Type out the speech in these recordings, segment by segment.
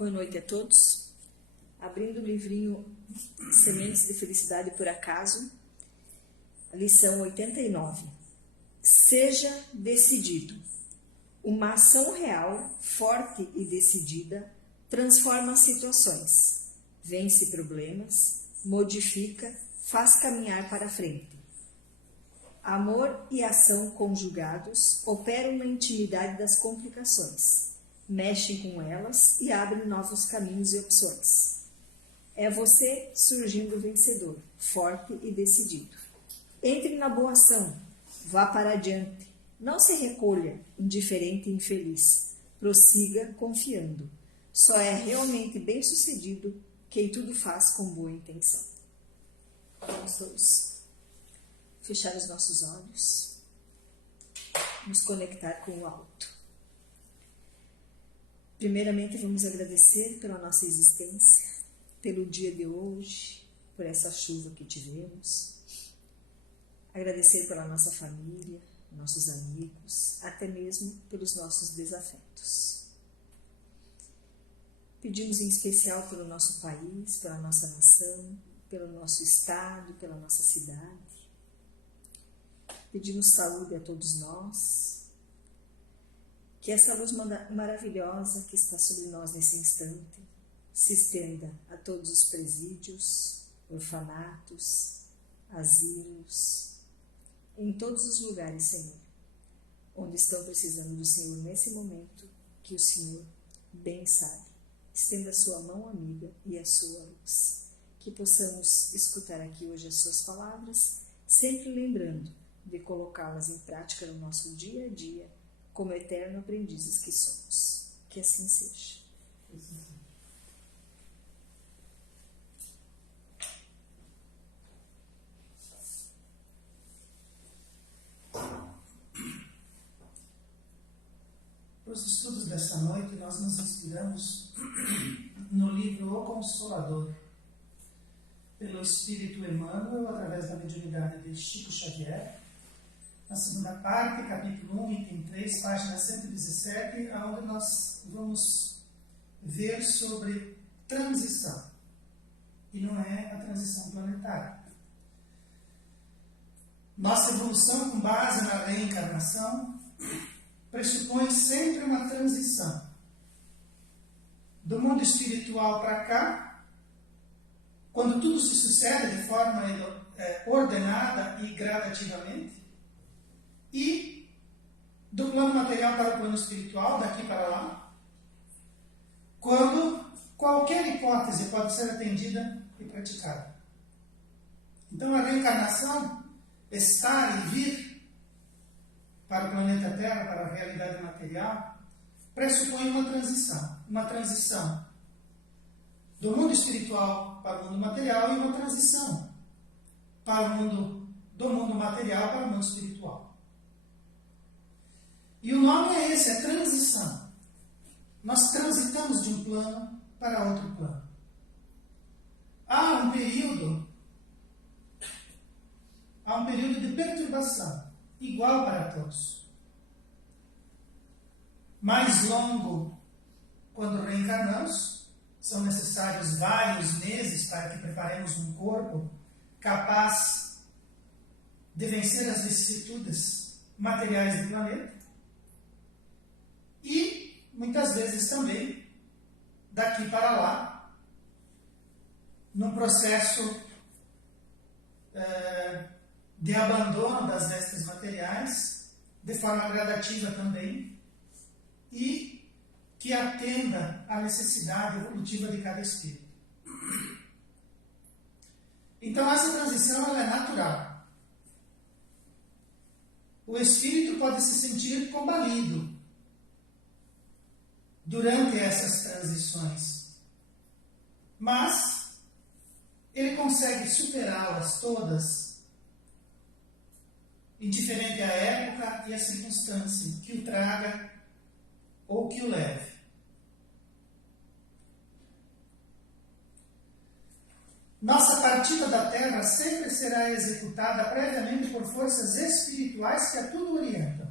Boa noite a todos. Abrindo o livrinho Sementes de Felicidade por Acaso, lição 89. Seja decidido. Uma ação real, forte e decidida transforma situações, vence problemas, modifica, faz caminhar para frente. Amor e ação conjugados operam na intimidade das complicações, mexem com elas e abrem novos caminhos e opções. É você surgindo vencedor, forte e decidido. Entre na boa ação, vá para adiante, não se recolha, indiferente e infeliz. Prossiga confiando. Só é realmente bem-sucedido quem tudo faz com boa intenção. Vamos todos fechar os nossos olhos, nos conectar com o alto. Primeiramente, vamos agradecer pela nossa existência, pelo dia de hoje, por essa chuva que tivemos. Agradecer pela nossa família, nossos amigos, até mesmo pelos nossos desafetos. Pedimos em especial pelo nosso país, pela nossa nação, pelo nosso estado, pela nossa cidade. Pedimos saúde a todos nós. Que essa luz maravilhosa que está sobre nós nesse instante se estenda a todos os presídios, orfanatos, asilos, em todos os lugares, Senhor, onde estão precisando do Senhor nesse momento, que o Senhor bem sabe. Estenda a sua mão amiga e a sua luz. Que possamos escutar aqui hoje as suas palavras, sempre lembrando de colocá-las em prática no nosso dia a dia, como eterno aprendizes que somos. Que assim seja. Para os estudos dessa noite, nós nos inspiramos no livro O Consolador, pelo Espírito Emmanuel, através da mediunidade de Chico Xavier, na segunda parte, capítulo 1, item 3, página 117, onde nós vamos ver sobre transição. E não é a transição planetária. Nossa evolução, com base na reencarnação, pressupõe sempre uma transição. Do mundo espiritual para cá, quando tudo se sucede de forma ordenada e gradativamente, e do plano material para o plano espiritual, daqui para lá, quando qualquer hipótese pode ser atendida e praticada. Então a reencarnação, estar e vir para o planeta Terra, para a realidade material, pressupõe uma transição do mundo espiritual para o mundo material e uma transição do mundo material para o mundo espiritual. E o nome é esse, é transição. Nós transitamos de um plano para outro plano. Há um período de perturbação, igual para todos. Mais longo quando reencarnamos, são necessários vários meses para que preparemos um corpo capaz de vencer as vicissitudes materiais do planeta. E, muitas vezes também, daqui para lá, num processo de abandono das vestes materiais, de forma gradativa também, e que atenda à necessidade evolutiva de cada espírito. Então, essa transição ela é natural. O espírito pode se sentir combalido durante essas transições, mas ele consegue superá-las todas, indiferente à época e à circunstância que o traga ou que o leve. Nossa partida da Terra sempre será executada previamente por forças espirituais que a tudo orientam.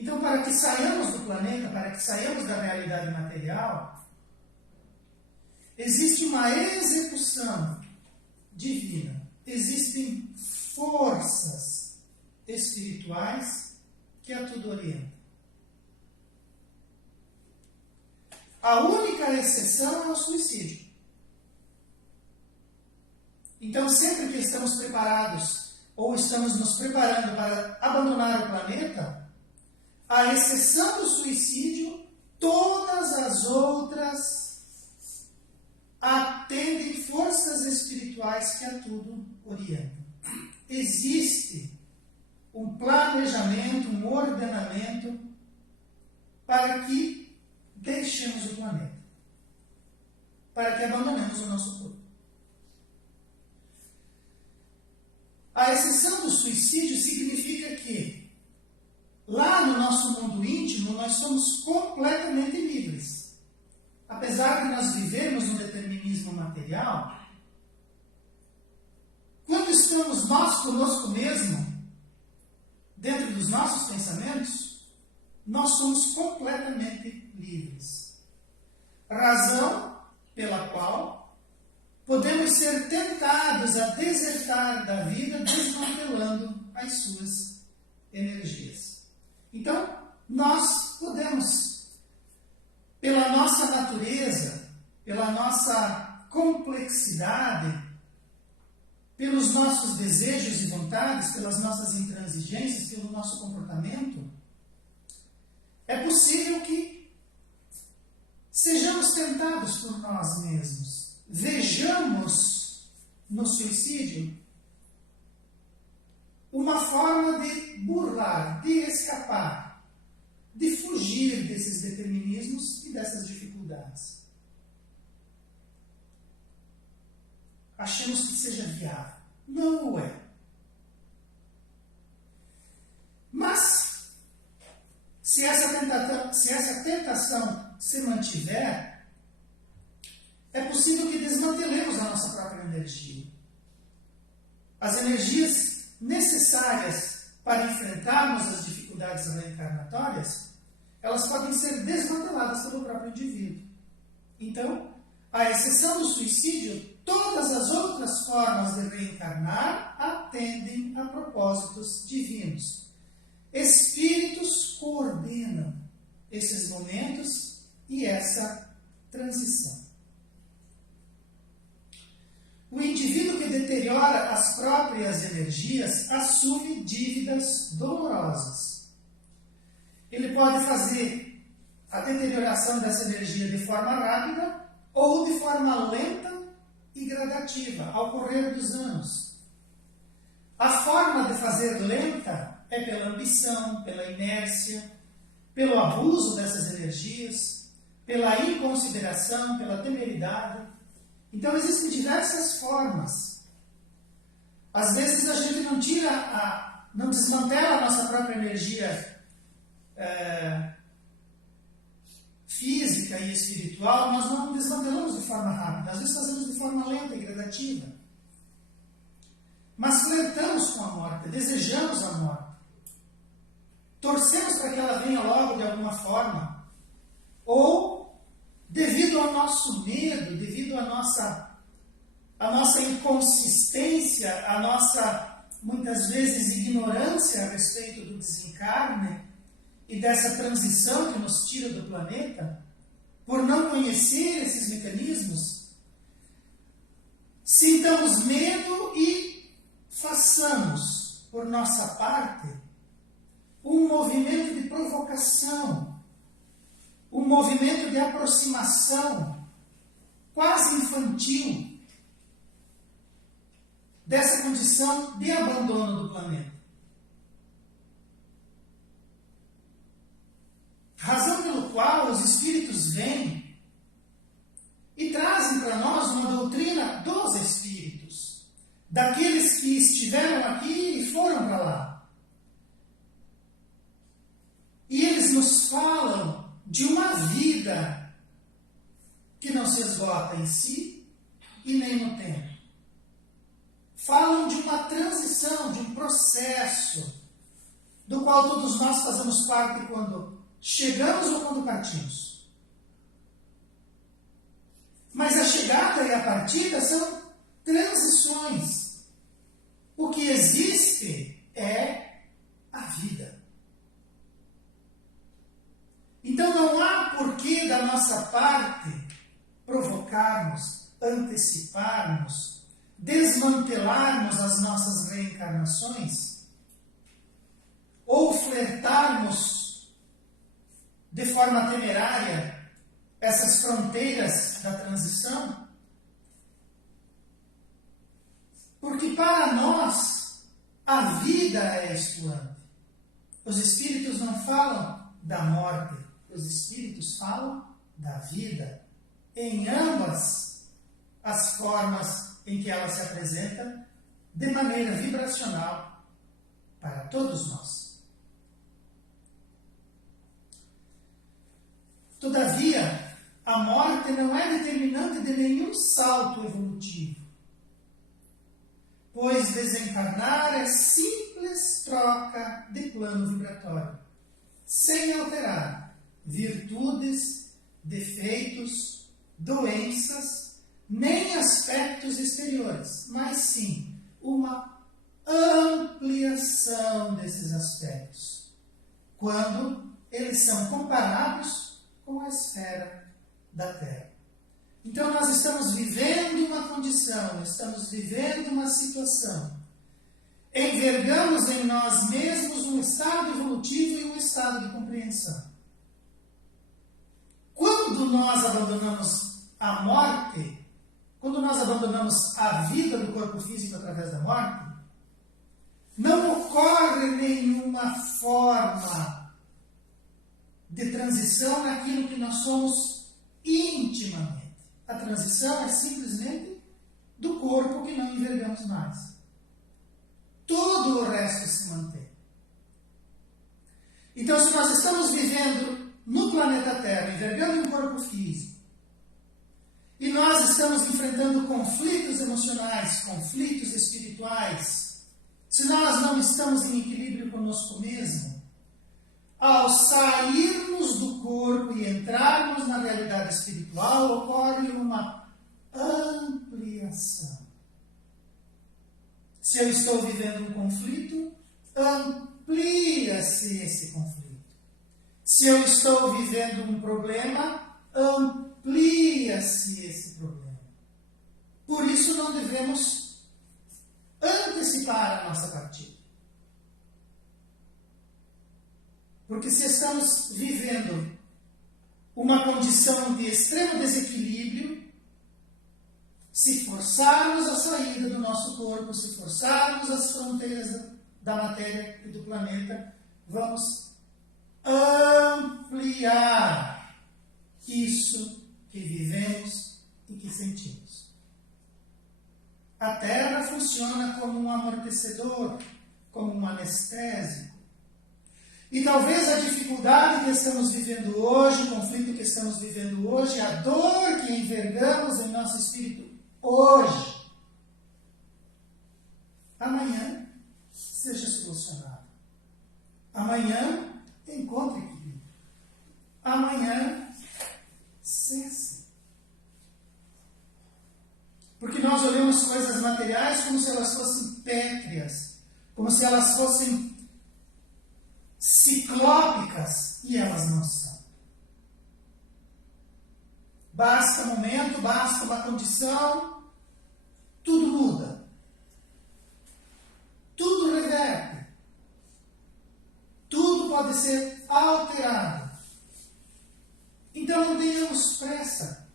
Então, para que saiamos do planeta, para que saiamos da realidade material, existe uma execução divina. Existem forças espirituais que a tudo orientam. A única exceção é o suicídio. Então, sempre que estamos preparados ou estamos nos preparando para abandonar o planeta, à exceção do suicídio, todas as outras atendem forças espirituais que a tudo orientam. Existe um planejamento, um ordenamento para que deixemos o planeta, para que abandonemos o nosso corpo. A exceção do suicídio significa que, lá no nosso mundo íntimo, nós somos completamente livres. Apesar de nós vivermos um determinismo material, quando estamos nós conosco mesmo, dentro dos nossos pensamentos, nós somos completamente livres. Razão pela qual podemos ser tentados a desertar da vida, desmantelando as suas energias. Então, nós podemos, pela nossa natureza, pela nossa complexidade, pelos nossos desejos e vontades, pelas nossas intransigências, pelo nosso comportamento, é possível que sejamos tentados por nós mesmos. Vejamos no suicídio uma forma de burlar, de escapar, de fugir desses determinismos e dessas dificuldades. Achamos que seja viável. Não o é. Mas, se essa tentação se mantiver, é possível que desmantelemos a nossa própria energia. As energias necessárias para enfrentarmos as dificuldades reencarnatórias, elas podem ser desmanteladas pelo próprio indivíduo. Então, à exceção do suicídio, todas as outras formas de reencarnar atendem a propósitos divinos. Espíritos coordenam esses momentos e essa transição. O indivíduo que deteriora as próprias energias assume dívidas dolorosas. Ele pode fazer a deterioração dessa energia de forma rápida ou de forma lenta e gradativa, ao correr dos anos. A forma de fazer lenta é pela ambição, pela inércia, pelo abuso dessas energias, pela inconsideração, pela temeridade. Então, existem diversas formas. Às vezes a gente não desmantela a nossa própria energia física e espiritual, nós não desmantelamos de forma rápida. Às vezes fazemos de forma lenta e gradativa. Mas flertamos com a morte, desejamos a morte. Torcemos para que ela venha logo de alguma forma. Ou, devido ao nosso medo, devido à nossa inconsistência, à nossa, muitas vezes, ignorância a respeito do desencarne e dessa transição que nos tira do planeta, por não conhecer esses mecanismos, sintamos medo e façamos, por nossa parte, um movimento de provocação, um movimento de aproximação quase infantil dessa condição de abandono do planeta. Razão pelo qual os espíritos vêm e trazem para nós uma doutrina dos espíritos, daqueles que estiveram aqui e foram para lá. E eles nos falam de uma vida que não se esgota em si e nem no tempo. Falam de uma transição, de um processo, do qual todos nós fazemos parte quando chegamos ou quando partimos. Mas a chegada e a partida são transições. O que existe é a vida. Então não há porquê da nossa parte provocarmos, anteciparmos, desmantelarmos as nossas reencarnações ou flertarmos de forma temerária essas fronteiras da transição, porque para nós a vida é estuante. Os espíritos não falam da morte, os espíritos falam da vida, em ambas as formas em que ela se apresenta, de maneira vibracional para todos nós. Todavia, a morte não é determinante de nenhum salto evolutivo, pois desencarnar é simples troca de plano vibratório, sem alterar virtudes, defeitos, doenças, nem aspectos exteriores, mas sim uma ampliação desses aspectos, quando eles são comparados com a esfera da Terra. Então nós estamos vivendo uma condição, estamos vivendo uma situação. Envergamos em nós mesmos um estado evolutivo e um estado de compreensão. Quando nós abandonamos a morte, quando nós abandonamos a vida do corpo físico através da morte, não ocorre nenhuma forma de transição naquilo que nós somos intimamente. A transição é simplesmente do corpo que não envergamos mais. Todo o resto se mantém. Então, se nós estamos vivendo no planeta Terra, envergando um corpo físico, e nós estamos enfrentando conflitos emocionais, conflitos espirituais, se nós não estamos em equilíbrio conosco mesmo, ao sairmos do corpo e entrarmos na realidade espiritual, ocorre uma ampliação. Se eu estou vivendo um conflito, amplia-se esse conflito. Se eu estou vivendo um problema, amplia-se esse problema. Por isso não devemos antecipar a nossa partida. Porque se estamos vivendo uma condição de extremo desequilíbrio, se forçarmos a saída do nosso corpo, se forçarmos as fronteiras da matéria e do planeta, vamos ampliar isso que vivemos e que sentimos. A Terra funciona como um amortecedor, como um anestésico. E talvez a dificuldade que estamos vivendo hoje, o conflito que estamos vivendo hoje, a dor que envergamos em nosso espírito hoje, amanhã seja solucionado. Amanhã encontre equilíbrio. Amanhã cesse. Porque nós olhamos coisas materiais como se elas fossem pétreas, como se elas fossem ciclópicas, e elas não são. Basta um momento, basta uma condição, tudo muda. Tudo reverte. Tudo pode ser alterado. Então não tenhamos pressa.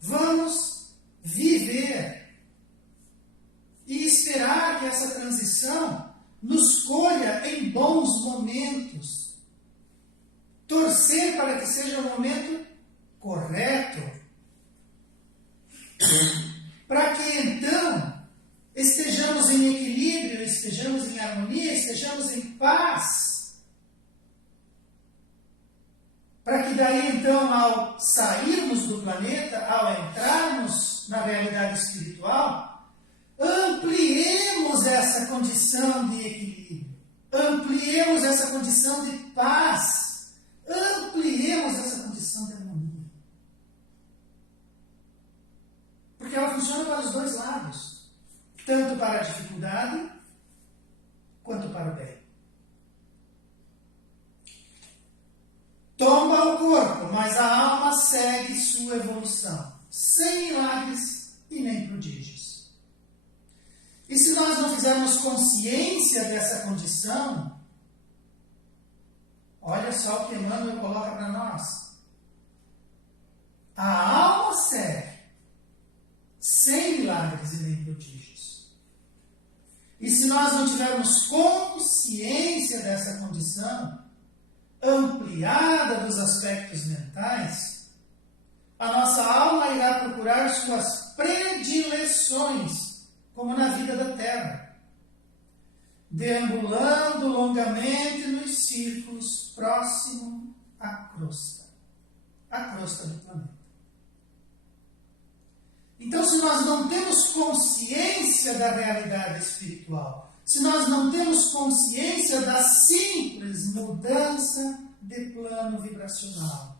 Vamos viver e esperar que essa transição nos colha em bons momentos. Torcer para que seja o momento correto. Para que então estejamos em equilíbrio, estejamos em harmonia, estejamos em paz. Para que daí então, ao sairmos do planeta, ao entrarmos na realidade espiritual, ampliemos essa essa condição de equilíbrio. Ampliemos essa condição de paz. Ampliemos essa condição de harmonia. Porque ela funciona para os dois lados. Tanto para a dificuldade, quanto para o bem. Tomba o corpo, mas a alma segue sua evolução, sem milagres e nem prodígios. E se nós não fizermos consciência dessa condição, olha só o que Emmanuel coloca para nós. A alma segue, sem milagres e nem prodígios. E se nós não tivermos consciência dessa condição, ampliada dos aspectos mentais, a nossa alma irá procurar suas predileções, como na vida da Terra, deambulando longamente nos círculos próximo à crosta do planeta. Então, se nós não temos consciência da realidade espiritual, se nós não temos consciência da simples mudança de plano vibracional,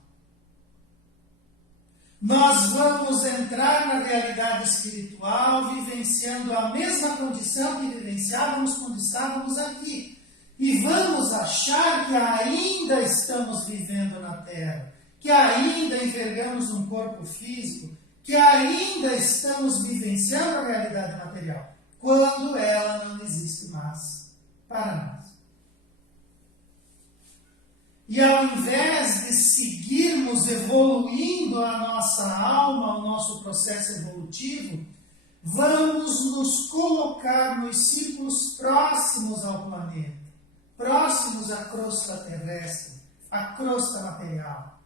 nós vamos entrar na realidade espiritual vivenciando a mesma condição que vivenciávamos quando estávamos aqui. E vamos achar que ainda estamos vivendo na Terra, que ainda envergamos um corpo físico, que ainda estamos vivenciando a realidade material, quando ela não existe mais para nós. E ao invés de seguirmos evoluindo a nossa alma, o nosso processo evolutivo, vamos nos colocar nos círculos próximos ao planeta, próximos à crosta terrestre, à crosta material.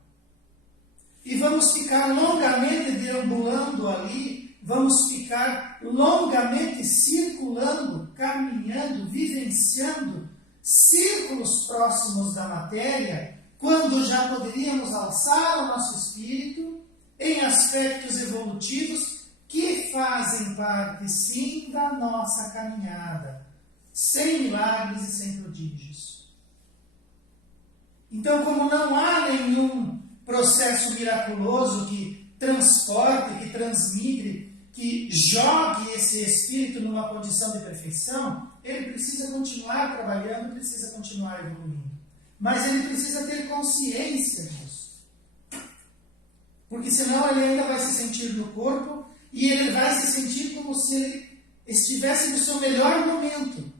E vamos ficar longamente deambulando ali, vamos ficar longamente circulando, caminhando, vivenciando círculos próximos da matéria, quando já poderíamos alçar o nosso espírito em aspectos evolutivos que fazem parte, sim, da nossa caminhada, sem milagres e sem prodígios. Então, como não há nenhum processo miraculoso que transporte, que transmigre, que jogue esse espírito numa condição de perfeição, ele precisa continuar trabalhando, precisa continuar evoluindo. Mas ele precisa ter consciência disso. Porque senão ele ainda vai se sentir no corpo e ele vai se sentir como se ele estivesse no seu melhor momento.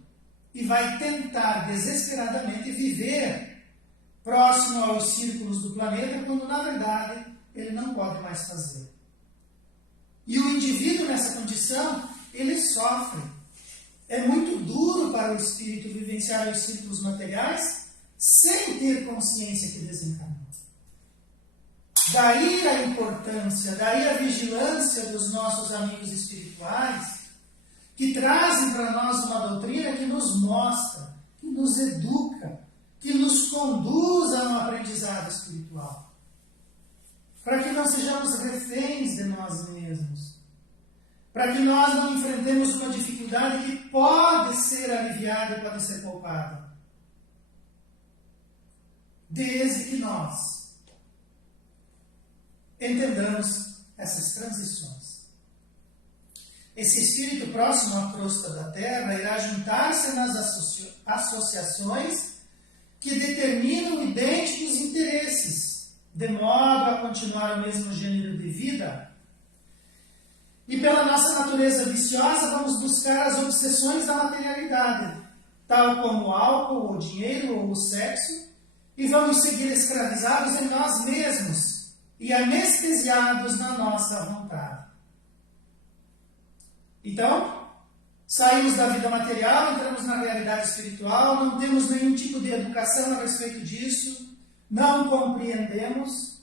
E vai tentar desesperadamente viver próximo aos círculos do planeta, quando na verdade ele não pode mais fazer. E o indivíduo nessa condição, ele sofre. É muito duro para o espírito vivenciar os círculos materiais sem ter consciência que desencarnou. Daí a importância, daí a vigilância dos nossos amigos espirituais, que trazem para nós uma doutrina que nos mostra, que nos educa, que nos conduz a um aprendizado espiritual. Para que não sejamos reféns de nós mesmos. Para que nós não enfrentemos uma dificuldade que pode ser aliviada e pode ser poupada. Desde que nós entendamos essas transições. Esse espírito próximo à crosta da Terra irá juntar-se nas associações que determinam idênticos interesses, de modo a continuar o mesmo gênero de vida. E pela nossa natureza viciosa, vamos buscar as obsessões da materialidade, tal como o álcool, o dinheiro ou o sexo, e vamos seguir escravizados em nós mesmos e anestesiados na nossa vontade. Então, saímos da vida material, entramos na realidade espiritual, não temos nenhum tipo de educação a respeito disso, não compreendemos,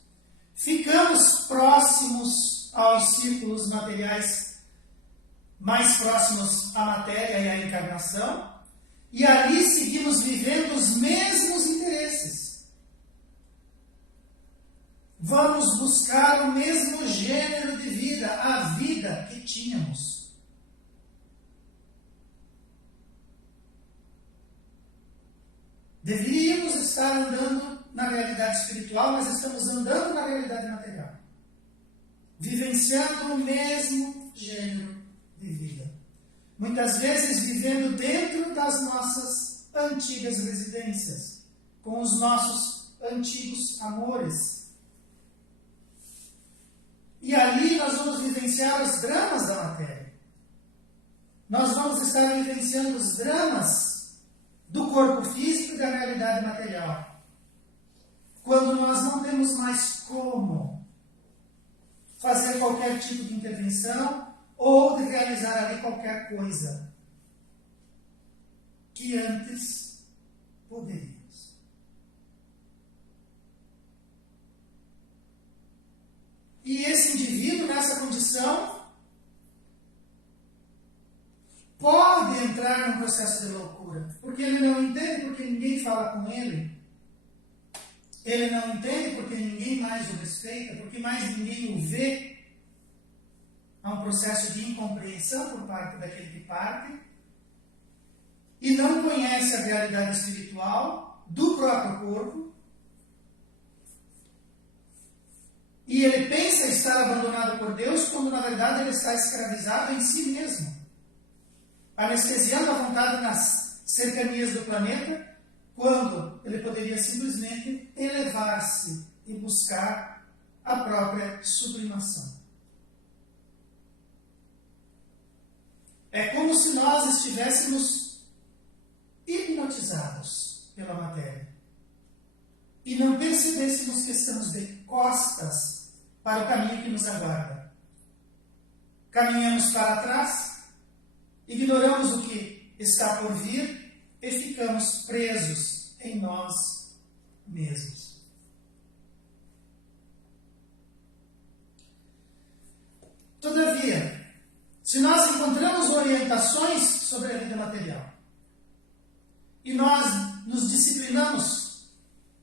ficamos próximos aos círculos materiais mais próximos à matéria e à encarnação, e ali seguimos vivendo os mesmos interesses. Vamos buscar o mesmo gênero de vida, a vida que tínhamos. Deveríamos estar andando na realidade espiritual, mas estamos andando na realidade material, vivenciando o mesmo gênero de vida. Muitas vezes vivendo dentro das nossas antigas residências, com os nossos antigos amores. E ali nós vamos vivenciar os dramas da matéria. Nós vamos estar vivenciando os dramas do corpo físico e da realidade material. Quando nós não temos mais como fazer qualquer tipo de intervenção ou de realizar ali qualquer coisa que antes poderíamos. E esse indivíduo, nessa condição, pode entrar num processo de loucura, porque ele não entende, porque ninguém fala com ele. Ele não entende porque ninguém mais o respeita, porque mais ninguém o vê. Há um processo de incompreensão por parte daquele que parte e não conhece a realidade espiritual do próprio corpo. E ele pensa estar abandonado por Deus, quando na verdade ele está escravizado em si mesmo, anestesiando a vontade nas cercanias do planeta, quando ele poderia simplesmente elevar-se e buscar a própria sublimação. É como se nós estivéssemos hipnotizados pela matéria e não percebêssemos que estamos de costas para o caminho que nos aguarda. Caminhamos para trás, ignoramos o que está por vir e ficamos presos em nós mesmos. Todavia, se nós encontramos orientações sobre a vida material e nós nos disciplinamos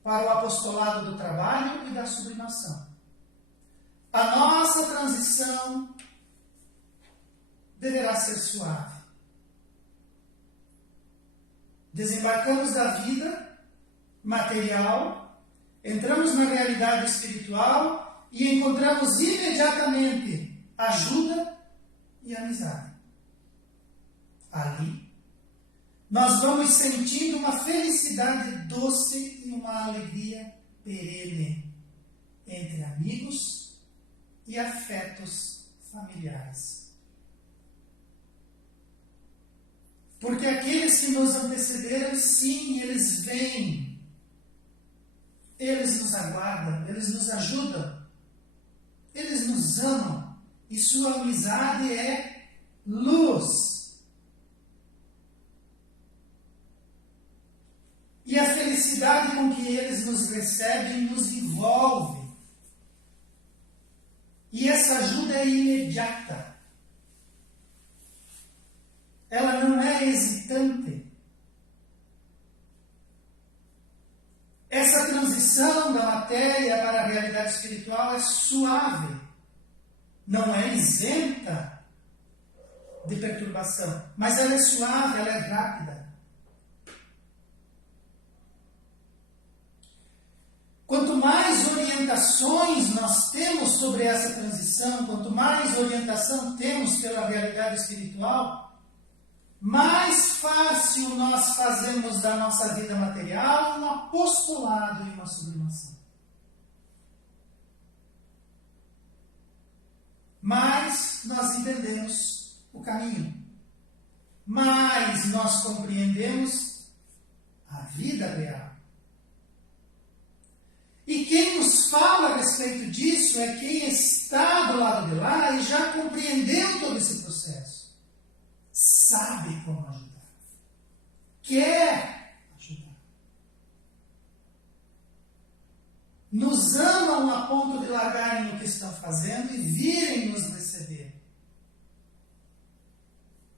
para o apostolado do trabalho e da sublimação, a nossa transição deverá ser suave. Desembarcamos da vida material, entramos na realidade espiritual e encontramos imediatamente ajuda e amizade. Ali, nós vamos sentindo uma felicidade doce e uma alegria perene entre amigos e afetos familiares. Porque aqueles que nos antecederam, sim, eles vêm, eles nos aguardam, eles nos ajudam, eles nos amam, e sua amizade é luz. E a felicidade com que eles nos recebem nos envolve. E essa ajuda é imediata. Ela não é hesitante. Essa transição da matéria para a realidade espiritual é suave. Não é isenta de perturbação, mas ela é suave, ela é rápida. Quanto mais orientações nós temos sobre essa transição, quanto mais orientação temos pela realidade espiritual, mais fácil nós fazemos da nossa vida material um apostolado e uma sublimação. Mais nós entendemos o caminho, mais nós compreendemos a vida real. E quem nos fala a respeito disso é quem está do lado de lá e já compreendeu todo esse processo. Sabe como ajudar. Quer ajudar. Nos amam a ponto de largarem o que estão fazendo e virem nos receber.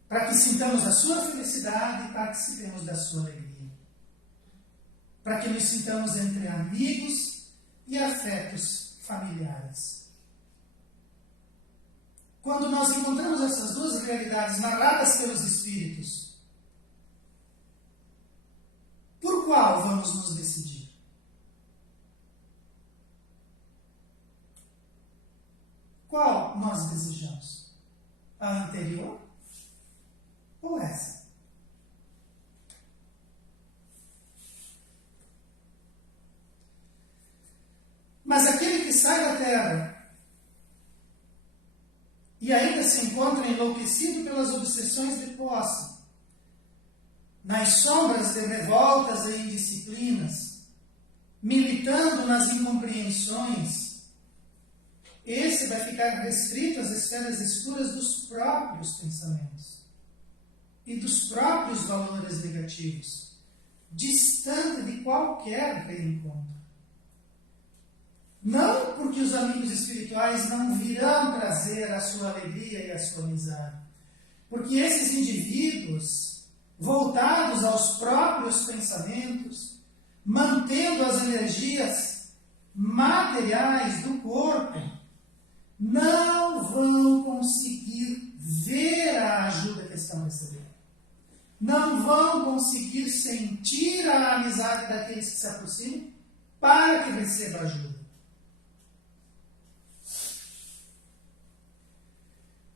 Para que sintamos a sua felicidade e participemos da sua alegria. Para que nos sintamos entre amigos e afetos familiares. Quando nós encontramos essas duas realidades narradas pelos Espíritos, por qual vamos vamos nos decidir? Qual nós desejamos? A anterior ou essa? Mas aquele que sai da terra e ainda se encontra enlouquecido pelas obsessões de posse, nas sombras de revoltas e indisciplinas, militando nas incompreensões, esse vai ficar restrito às esferas escuras dos próprios pensamentos e dos próprios valores negativos, distante de qualquer reencontro. Não porque os amigos espirituais não virão trazer a sua alegria e a sua amizade, porque esses indivíduos, voltados aos próprios pensamentos, mantendo as energias materiais do corpo, não vão conseguir ver a ajuda que estão recebendo. Não vão conseguir sentir a amizade daqueles que se aproximam para que receba ajuda.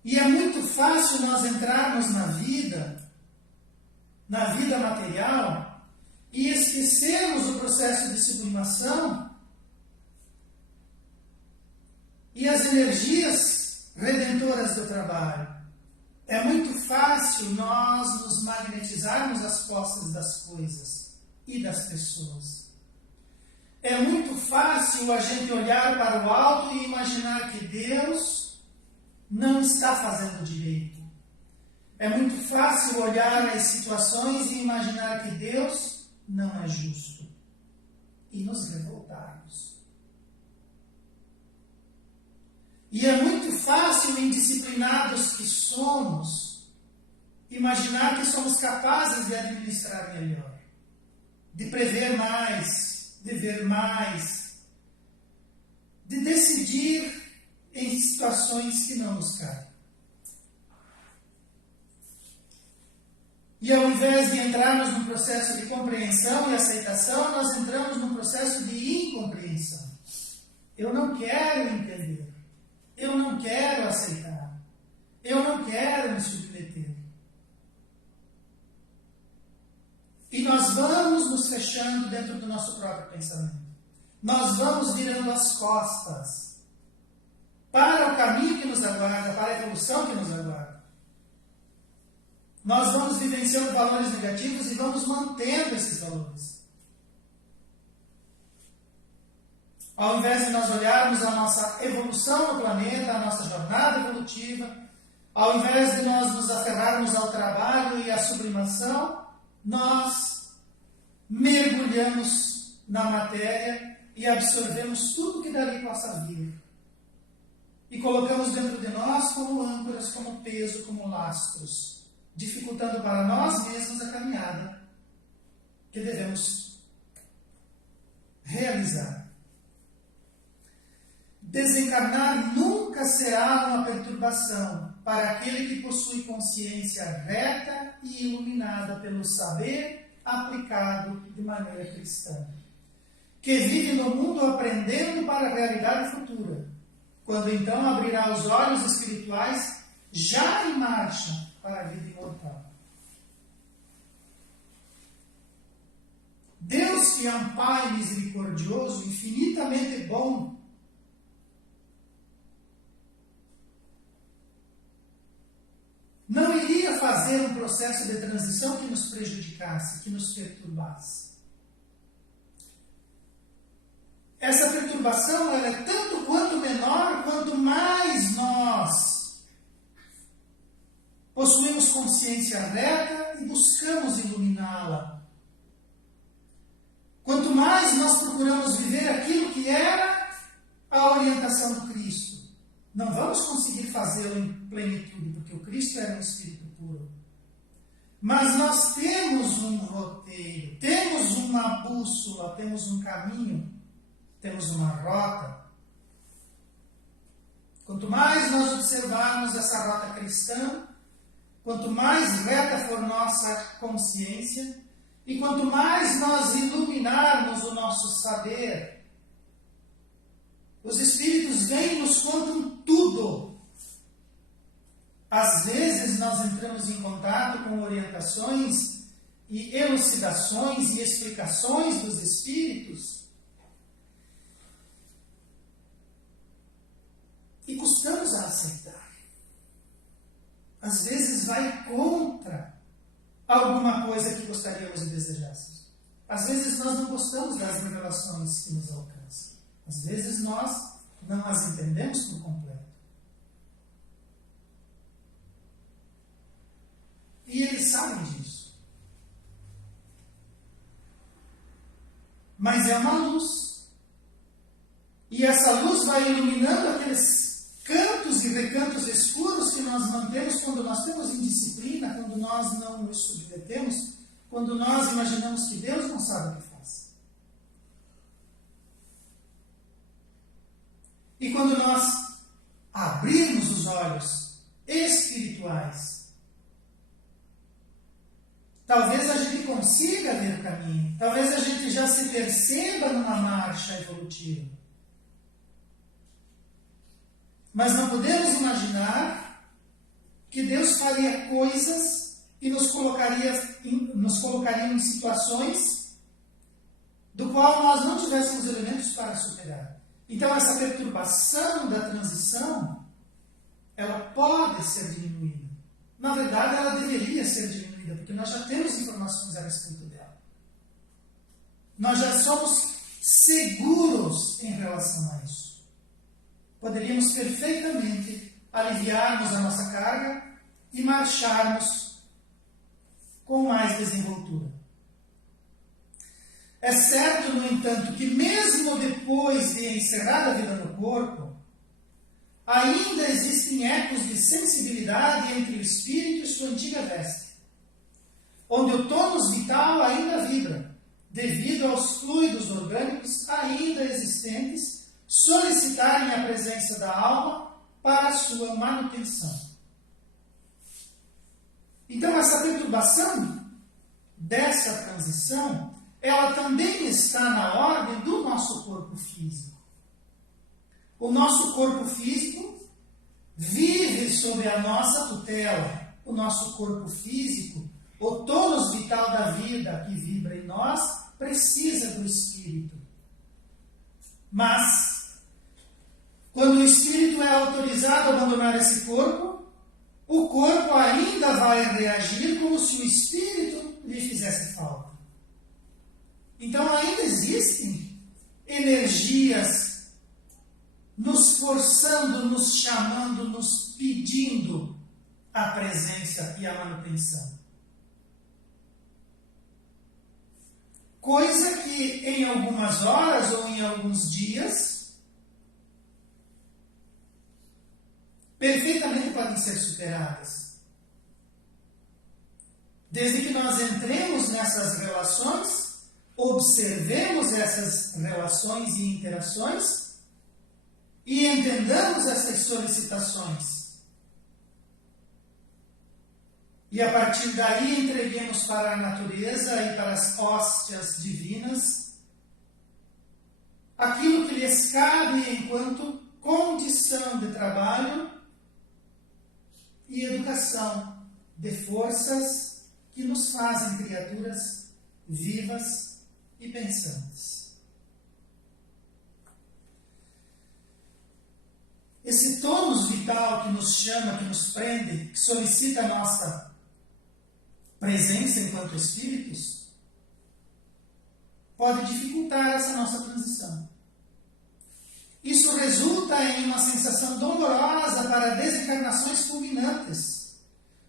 E é muito fácil nós entrarmos na vida material, e esquecermos o processo de sublimação e as energias redentoras do trabalho. É muito fácil nós nos magnetizarmos às posses das coisas e das pessoas. É muito fácil a gente olhar para o alto e imaginar que Deus não está fazendo direito. É muito fácil olhar as situações e imaginar que Deus não é justo e nos revoltarmos. E é muito fácil, indisciplinados que somos, imaginar que somos capazes de administrar melhor, de prever mais, de ver mais, de decidir em situações que não nos cabem. E ao invés de entrarmos num processo de compreensão e aceitação, nós entramos num processo de incompreensão. Eu não quero entender. Eu não quero aceitar. Eu não quero me submeter. E nós vamos nos fechando dentro do nosso próprio pensamento. Nós vamos virando as costas para o caminho que nos aguarda, para a evolução que nos aguarda. Nós vamos vivenciando valores negativos e vamos mantendo esses valores. Ao invés de nós olharmos a nossa evolução no planeta, a nossa jornada evolutiva, ao invés de nós nos aferrarmos ao trabalho e à sublimação, nós mergulhamos na matéria e absorvemos tudo que dali possa vir. E colocamos dentro de nós como âncoras, como peso, como lastros, dificultando para nós mesmos a caminhada que devemos realizar. Desencarnar nunca será uma perturbação para aquele que possui consciência reta e iluminada pelo saber aplicado de maneira cristã, que vive no mundo aprendendo para a realidade futura, quando então abrirá os olhos espirituais já em marcha para a vida imortal. Deus, que é um Pai misericordioso, infinitamente bom, não iria fazer um processo de transição que nos prejudicasse, que nos perturbasse. Essa perturbação ela é tanto quanto menor, quanto mais nós possuímos consciência reta e buscamos iluminá-la. Quanto mais nós procuramos viver aquilo que era a orientação do Cristo. Não vamos conseguir fazê-lo em plenitude, porque o Cristo era um Espírito puro. Mas nós temos um roteiro, temos uma bússola, temos um caminho, temos uma rota. Quanto mais nós observarmos essa rota cristã, quanto mais reta for nossa consciência, E quanto mais nós iluminarmos o nosso saber, os Espíritos vêm e nos contam tudo. Às vezes nós entramos em contato com orientações e elucidações e explicações dos Espíritos e custamos a aceitar. Às vezes vai contra alguma coisa que gostaríamos e desejássemos. Às vezes nós não gostamos das revelações que nos alcançam. Às vezes nós não as entendemos por completo. E eles sabem disso. Mas é uma luz. E essa luz vai iluminando aqueles cantos e recantos escuros que nós mantemos quando nós temos indisciplina, quando nós não nos submetemos, quando nós imaginamos que Deus não sabe o que faz. E quando nós abrirmos os olhos espirituais, talvez a gente consiga ver o caminho, talvez a gente já se perceba numa marcha evolutiva. Mas não podemos imaginar que Deus faria coisas e nos colocaria em situações do qual nós não tivéssemos elementos para superar. Então essa perturbação da transição, ela pode ser diminuída. Na verdade, ela deveria ser diminuída, porque nós já temos informações a respeito dela. Nós já somos seguros em relação a isso. Poderíamos perfeitamente aliviarmos a nossa carga e marcharmos com mais desenvoltura. É certo, no entanto, que mesmo depois de encerrada a vida no corpo, ainda existem ecos de sensibilidade entre o espírito e sua antiga veste, onde o tônus vital ainda vibra, devido aos fluidos orgânicos ainda existentes solicitarem a presença da alma para a sua manutenção. Então, essa perturbação dessa transição, ela também está na ordem do nosso corpo físico. O nosso corpo físico vive sob a nossa tutela. O nosso corpo físico, o tônus vital da vida que vibra em nós, precisa do espírito. Mas, quando o espírito é autorizado a abandonar esse corpo, o corpo ainda vai reagir como se o espírito lhe fizesse falta. Então ainda existem energias nos forçando, nos chamando, nos pedindo a presença e a manutenção. Coisa que em algumas horas ou em alguns dias perfeitamente podem ser superadas. Desde que nós entremos nessas relações, observemos essas relações e interações e entendamos essas solicitações. E a partir daí entreguemos para a natureza e para as hóstias divinas aquilo que lhes cabe enquanto condição de trabalho e educação de forças que nos fazem criaturas vivas e pensantes. Esse tônus vital que nos chama, que nos prende, que solicita a nossa presença enquanto espíritos, pode dificultar essa nossa transição. Isso resulta em uma sensação dolorosa para desencarnações fulminantes,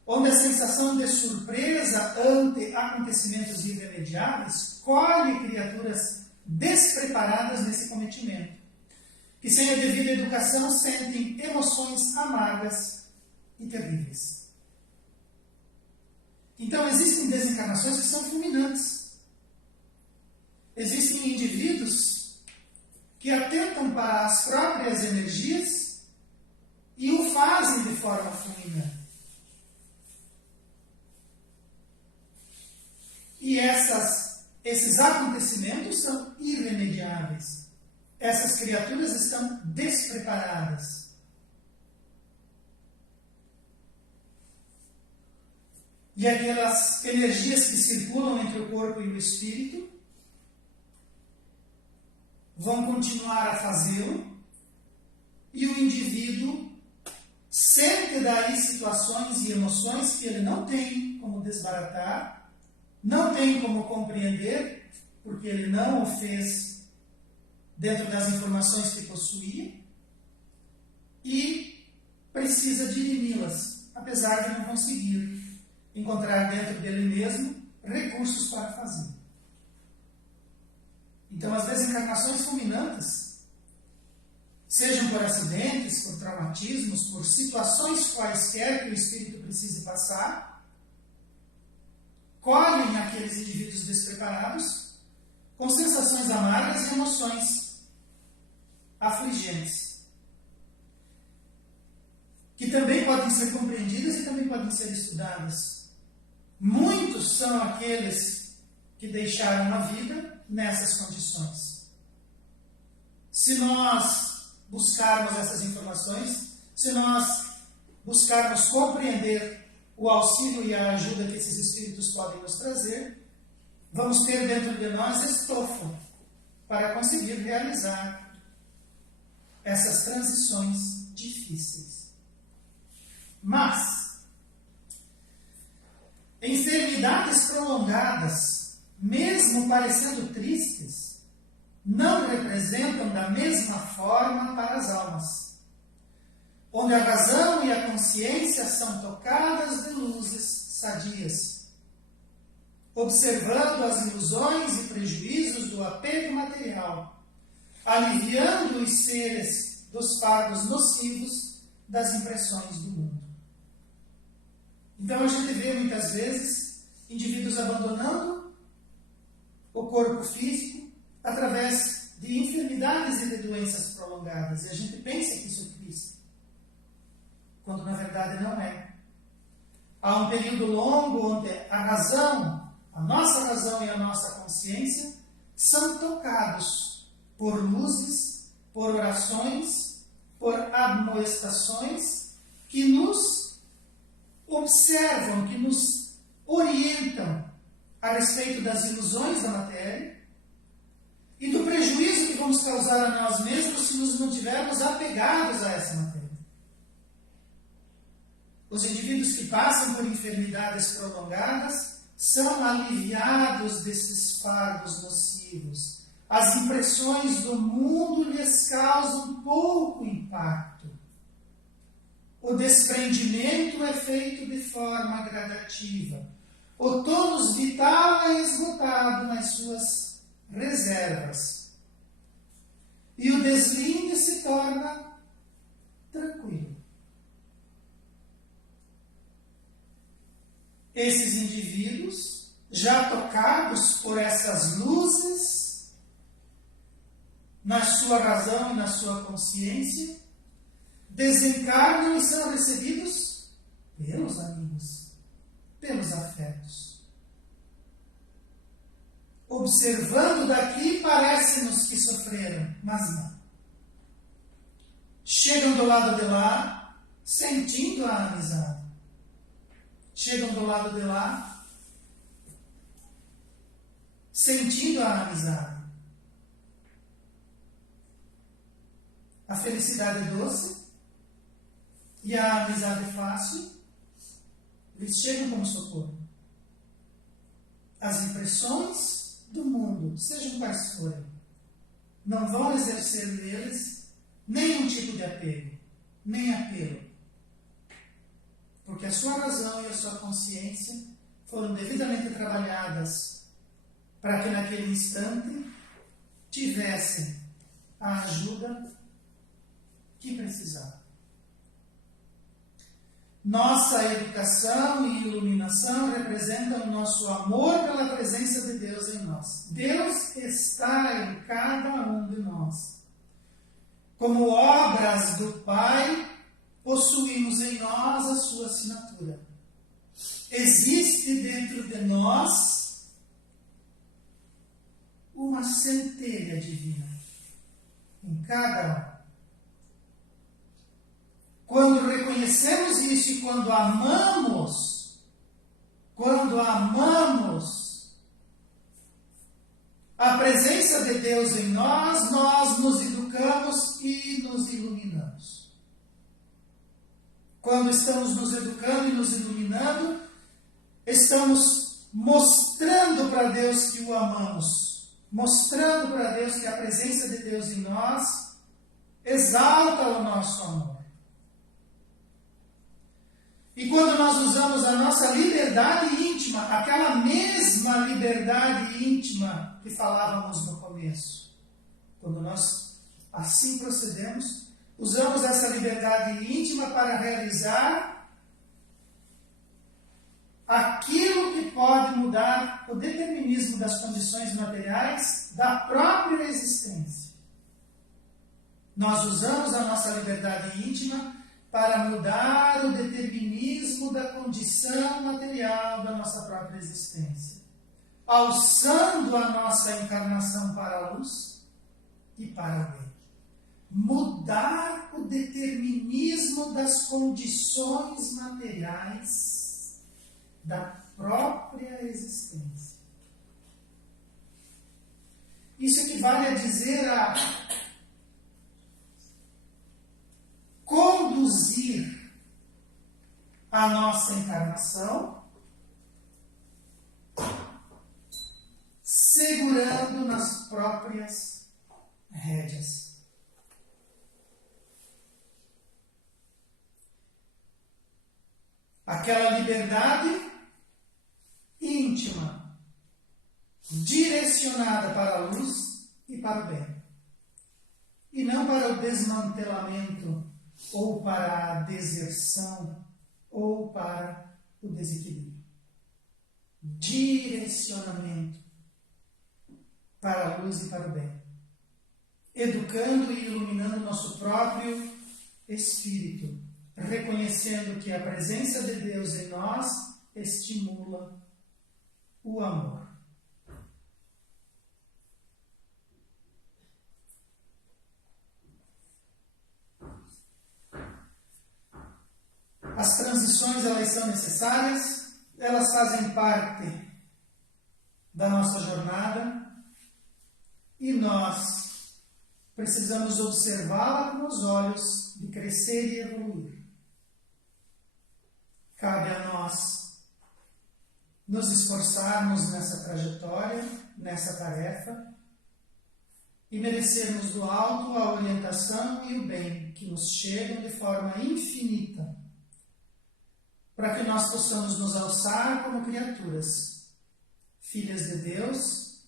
onde a sensação de surpresa ante acontecimentos irremediáveis colhe criaturas despreparadas nesse cometimento, que sem a devida educação sentem emoções amargas e terríveis. Então existem desencarnações que são fulminantes. Existem indivíduos que atentam para as próprias energias e o fazem de forma fulminante. E essas esses acontecimentos são irremediáveis. Essas criaturas estão despreparadas. E aquelas energias que circulam entre o corpo e o espírito vão continuar a fazê-lo, e o indivíduo sente daí situações e emoções que ele não tem como desbaratar, não tem como compreender, porque ele não o fez dentro das informações que possuía, e precisa dirimi-las, apesar de não conseguir encontrar dentro dele mesmo recursos para fazer. Então, as desencarnações fulminantes, sejam por acidentes, por traumatismos, por situações quaisquer que o espírito precise passar, colhem aqueles indivíduos despreparados com sensações amargas e emoções afligentes, que também podem ser compreendidas e também podem ser estudadas. Muitos são aqueles que deixaram a vida nessas condições. Se nós buscarmos essas informações, se nós buscarmos compreender o auxílio e a ajuda que esses espíritos podem nos trazer, vamos ter dentro de nós estofo para conseguir realizar essas transições difíceis. Mas enfermidades prolongadas, mesmo parecendo tristes, não representam da mesma forma para as almas, onde a razão e a consciência são tocadas de luzes sadias, observando as ilusões e prejuízos do apego material, aliviando os seres dos fardos nocivos das impressões do mundo. Então a gente vê muitas vezes indivíduos abandonando o corpo físico através de enfermidades e de doenças prolongadas. E a gente pensa que isso é triste, quando na verdade não é. Há um período longo onde a razão, a nossa razão e a nossa consciência são tocados por luzes, por orações, por admoestações que nos observam, que nos orientam a respeito das ilusões da matéria e do prejuízo que vamos causar a nós mesmos se nos mantivermos apegados a essa matéria. Os indivíduos que passam por enfermidades prolongadas são aliviados desses fardos nocivos. As impressões do mundo lhes causam pouco impacto. O desprendimento é feito de forma gradativa. O tônus vital é esgotado nas suas reservas. E o deslinde se torna tranquilo. Esses indivíduos, já tocados por essas luzes, na sua razão e na sua consciência, desencarnam e são recebidos pelos amigos, pelos afetos. Observando daqui, parece-nos que sofreram, mas não. Chegam do lado de lá, sentindo a amizade. Chegam do lado de lá, sentindo a amizade. A felicidade é doce e a amizade é fácil. Eles chegam como socorro. As impressões do mundo, sejam quais forem, não vão exercer neles nenhum tipo de apego, nem apelo. Porque a sua razão e a sua consciência foram devidamente trabalhadas para que naquele instante tivessem a ajuda que precisavam. Nossa educação e iluminação representam o nosso amor pela presença de Deus em nós. Deus está em cada um de nós. Como obras do Pai, possuímos em nós a sua assinatura. Existe dentro de nós uma centelha divina em cada um. Quando reconhecemos isso e quando amamos a presença de Deus em nós, nós nos educamos e nos iluminamos. Quando estamos nos educando e nos iluminando, estamos mostrando para Deus que o amamos, mostrando para Deus que a presença de Deus em nós exalta o nosso amor. E quando nós usamos a nossa liberdade íntima, aquela mesma liberdade íntima que falávamos no começo, quando nós assim procedemos, usamos essa liberdade íntima para realizar aquilo que pode mudar o determinismo das condições materiais da própria existência. Nós usamos a nossa liberdade íntima para mudar o determinismo da condição material da nossa própria existência, alçando a nossa encarnação para a luz e para o bem. Mudar o determinismo das condições materiais da própria existência. Isso equivale a dizer a conduzir a nossa encarnação segurando nas próprias rédeas. Aquela liberdade íntima, direcionada para a luz e para o bem, e não para o desmantelamento ou para a deserção, ou para o desequilíbrio. Direcionamento para a luz e para o bem. Educando e iluminando nosso próprio espírito, reconhecendo que a presença de Deus em nós estimula o amor. As transições, elas são necessárias, elas fazem parte da nossa jornada e nós precisamos observá-la com os olhos de crescer e evoluir. Cabe a nós nos esforçarmos nessa trajetória, nessa tarefa e merecermos do alto a orientação e o bem que nos chegam de forma infinita, para que nós possamos nos alçar como criaturas, filhas de Deus,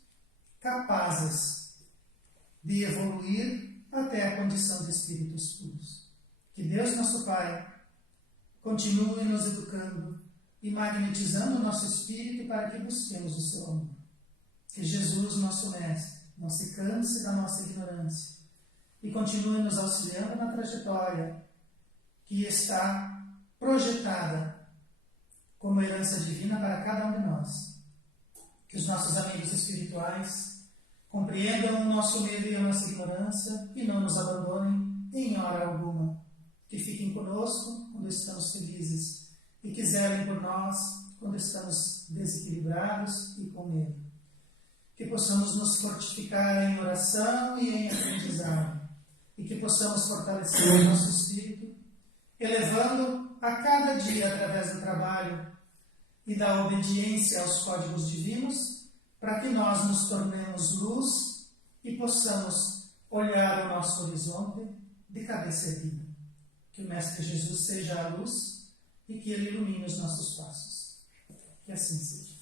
capazes de evoluir até a condição de espíritos puros. Que Deus, nosso Pai, continue nos educando e magnetizando o nosso espírito para que busquemos o seu amor. Que Jesus, nosso Mestre, não se canse da nossa ignorância e continue nos auxiliando na trajetória que está projetada como herança divina para cada um de nós. Que os nossos amigos espirituais compreendam o nosso medo e a nossa ignorância e não nos abandonem em hora alguma. Que fiquem conosco quando estamos felizes e que zelem por nós quando estamos desequilibrados e com medo. Que possamos nos fortificar em oração e em aprendizado e que possamos fortalecer o nosso espírito, elevando a cada dia através do trabalho e da obediência aos códigos divinos, para que nós nos tornemos luz e possamos olhar o nosso horizonte de cabeça erguida. Que o Mestre Jesus seja a luz e que Ele ilumine os nossos passos. Que assim seja.